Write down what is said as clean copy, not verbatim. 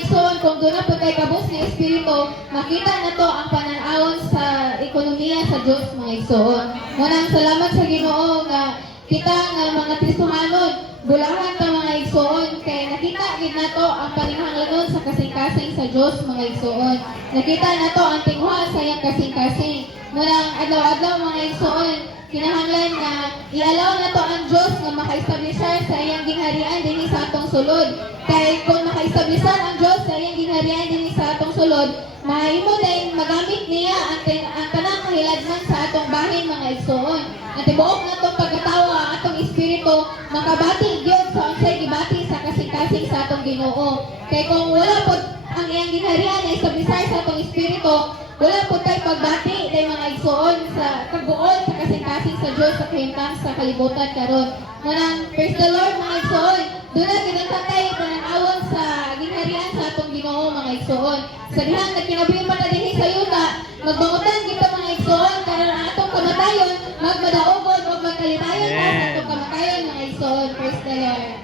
igsoon, kung doon na po kay kabus nga espiritu, makita na to ang pananawon sa ekonomiya sa Dios mga igsoon. Munang salamat sa Ginoo nga kita nga mga Kristohanon, bulahan ta mga igsoon, kay nakita gid nato ang panginahanglanon sa kasing-kasing sa Dios mga igsoon. Nakita nato ang tingwa sa iyang kasing-kasing. Munang adlaw-adlaw mga igsoon, kinahanglan nga i-allow nato ang Dios nga maka-establishar sa iyang gingharian dinhi sa atong sulod. Kay kung maka-establishar ang Dios sa iyang gingharian dinhi sa atong sulod, mahimo din magamit niya ang tanang kahiladman sa atong bahin mga igsoon. At tibuok natong pagkatawa ang atong espiritu makabati gyud sa unsay gibati sa kasing-kasing sa atong Ginoo. Kay kung wala pod ang iyang gingharian na establishar sa atong espiritu, wala po tayo pagbati day mga igsoon sa kabuol sa kasing-kasing sa Diyos sa kahimtang sa kalibutan karon. Munang praise the Lord mga igsoon. Doon na ginagtatay pananawon sa gingharian sa atong Ginoo mga igsoon. Sa dihang nagkinabuhi pa na dinhi sa yuta, magbangutan kita mga igsoon karon ang atong kamatayon magmadaogon o magkalitayon pa sa atong kamatayon mga igsoon. Praise the Lord.